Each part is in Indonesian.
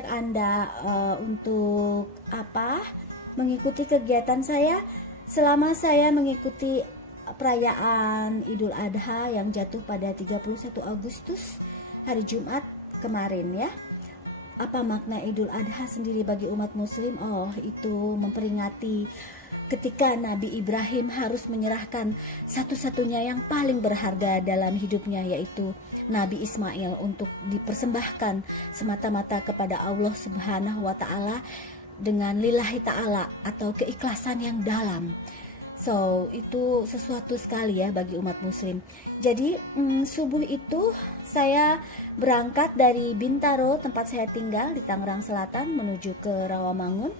mengajak Anda untuk mengikuti kegiatan saya selama saya mengikuti perayaan Idul Adha yang jatuh pada 31 Agustus hari Jumat kemarin ya. Apa makna Idul Adha sendiri bagi umat muslim? Oh, itu memperingati ketika Nabi Ibrahim harus menyerahkan satu-satunya yang paling berharga dalam hidupnya, yaitu Nabi Ismail, untuk dipersembahkan semata-mata kepada Allah Subhanahu wa Ta'ala dengan lillahi ta'ala atau keikhlasan yang dalam. So, itu sesuatu sekali ya bagi umat muslim. Jadi, subuh itu saya berangkat dari Bintaro, tempat saya tinggal di Tangerang Selatan, menuju ke Rawamangun,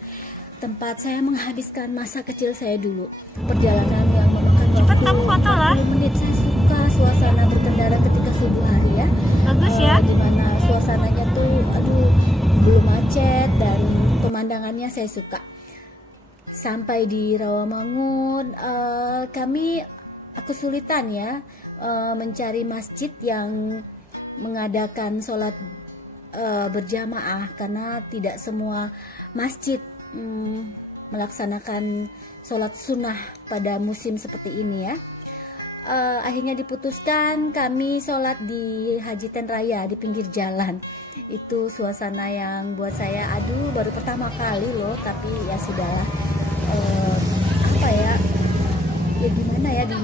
tempat saya menghabiskan masa kecil saya dulu. Perjalanan yang memakan waktu 40 menit. Saya suka suasana berkendara ketika subuh hari ya. Bagus ya. Dimana suasananya tuh belum macet dan pemandangannya saya suka. Sampai di Rawamangun, kami kesulitan ya mencari masjid yang mengadakan sholat berjamaah, karena tidak semua masjid melaksanakan sholat sunnah pada musim seperti ini ya. Akhirnya diputuskan kami sholat di Hajiten Raya di pinggir jalan. Itu suasana yang buat saya baru pertama kali loh, tapi ya sudahlah. Ya gimana ya, di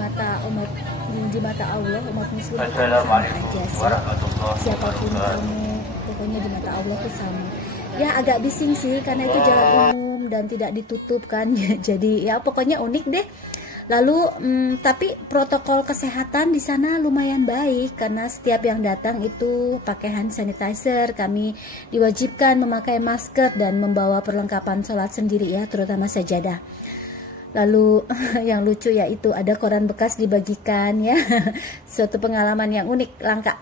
mata Allah, umat muslim itu sama aja sih. Siapapun kamu, pokoknya di mata Allah itu sama. Ya agak bising sih karena itu jalan umum dan tidak ditutup kan. Jadi ya pokoknya unik deh. Lalu tapi protokol kesehatan di sana lumayan baik, karena setiap yang datang itu pakai hand sanitizer. Kami diwajibkan memakai masker dan membawa perlengkapan sholat sendiri ya, terutama sajadah. Lalu yang lucu yaitu ada koran bekas dibagikan ya. Suatu pengalaman yang unik, langka.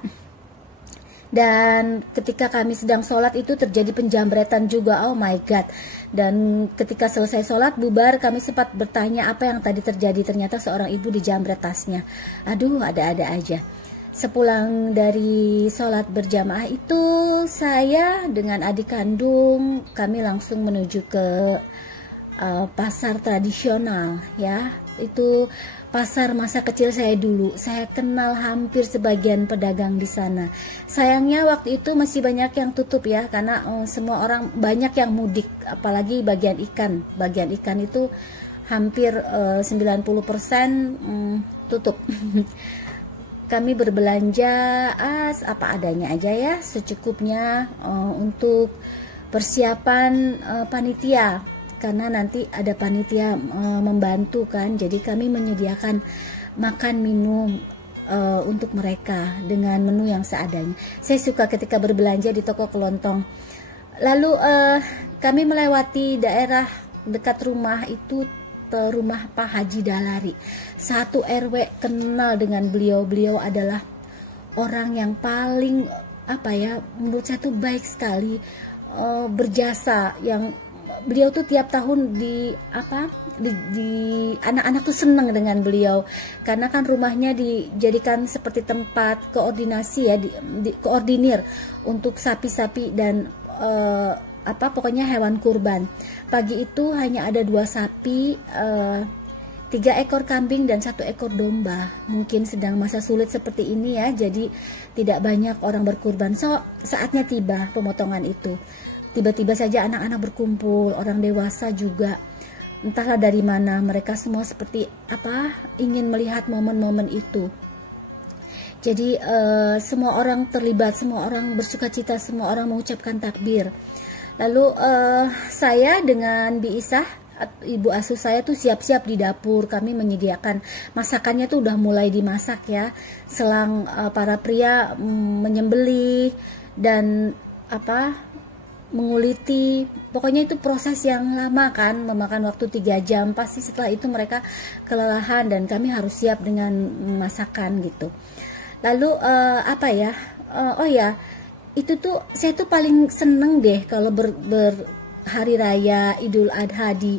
Dan ketika kami sedang sholat itu terjadi penjambretan juga, oh my god. Dan ketika selesai sholat bubar, kami sempat bertanya apa yang tadi terjadi. Ternyata seorang ibu dijambret tasnya. Aduh, ada-ada aja. Sepulang dari sholat berjamaah itu, saya dengan adik kandung kami langsung menuju ke pasar tradisional ya. Itu pasar masa kecil saya dulu. Saya kenal hampir sebagian pedagang di sana. Sayangnya waktu itu masih banyak yang tutup ya, karena semua orang banyak yang mudik, apalagi bagian ikan. Bagian ikan itu hampir 90% tutup. Kami berbelanja apa adanya aja ya, secukupnya untuk persiapan panitia. Karena nanti ada panitia membantu kan, jadi kami menyediakan makan minum untuk mereka dengan menu yang seadanya. Saya suka ketika berbelanja di toko kelontong. Lalu kami melewati daerah dekat rumah itu, rumah Pak Haji Dalari, satu RW. Kenal dengan beliau. Beliau adalah orang yang paling menurut saya tuh baik sekali, berjasa. Yang beliau tuh tiap tahun di anak-anak tuh seneng dengan beliau, karena kan rumahnya dijadikan seperti tempat koordinasi ya, koordinir untuk sapi-sapi dan pokoknya hewan kurban. Pagi itu hanya ada 2 sapi, 3 ekor kambing dan 1 ekor domba. Mungkin sedang masa sulit seperti ini ya, jadi tidak banyak orang berkurban. So saatnya tiba pemotongan itu. Tiba-tiba saja anak-anak berkumpul, orang dewasa juga. Entahlah dari mana, mereka semua seperti ingin melihat momen-momen itu. Jadi semua orang terlibat, semua orang bersukacita, semua orang mengucapkan takbir. Lalu saya dengan Bi Isah, ibu asuh saya tuh siap-siap di dapur. Kami menyediakan masakannya tuh udah mulai dimasak ya. Selang para pria menyembelih dan menguliti, pokoknya itu proses yang lama kan, memakan waktu 3 jam. Pasti setelah itu mereka kelelahan dan kami harus siap dengan masakan gitu. Lalu itu tuh saya tuh paling seneng deh kalau berhari raya Idul Adha di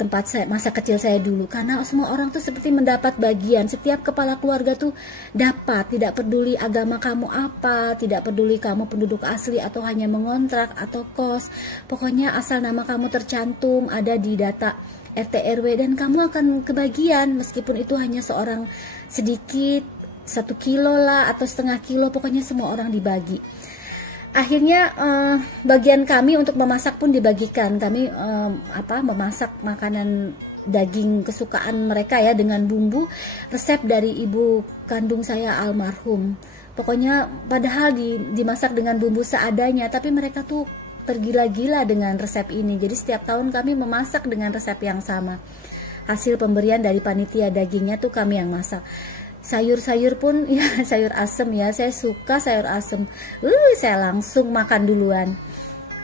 tempat saya, masa kecil saya dulu, karena semua orang tuh seperti mendapat bagian. Setiap kepala keluarga tuh dapat, tidak peduli agama kamu apa, tidak peduli kamu penduduk asli atau hanya mengontrak atau kos, pokoknya asal nama kamu tercantum ada di data RT RW dan kamu akan kebagian, meskipun itu hanya seorang sedikit, 1 kilo lah atau setengah kilo, pokoknya semua orang dibagi. Akhirnya bagian kami untuk memasak pun dibagikan. Kami memasak makanan daging kesukaan mereka ya, dengan bumbu resep dari ibu kandung saya almarhum. Pokoknya padahal dimasak dengan bumbu seadanya, tapi mereka tuh tergila-gila dengan resep ini. Jadi setiap tahun kami memasak dengan resep yang sama. Hasil pemberian dari panitia dagingnya tuh kami yang masak. Sayur-sayur pun ya sayur asem ya, saya suka sayur asem. Saya langsung makan duluan.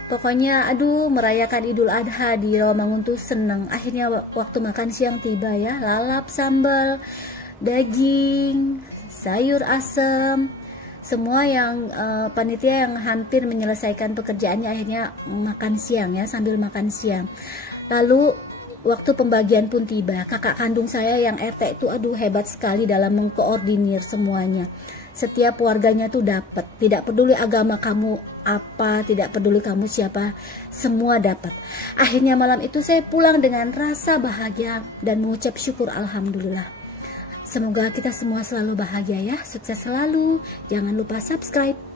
Pokoknya aduh, merayakan Idul Adha di Rawamangun tuh seneng. Akhirnya waktu makan siang tiba ya, lalap sambal, daging, sayur asem, semua yang panitia yang hampir menyelesaikan pekerjaannya akhirnya makan siang ya, sambil makan siang. Lalu waktu pembagian pun tiba. Kakak kandung saya yang RT itu aduh hebat sekali dalam mengkoordinir semuanya. Setiap warganya tuh dapat, tidak peduli agama kamu apa, tidak peduli kamu siapa, semua dapat. Akhirnya malam itu saya pulang dengan rasa bahagia dan mengucap syukur alhamdulillah. Semoga kita semua selalu bahagia ya, sukses selalu. Jangan lupa subscribe.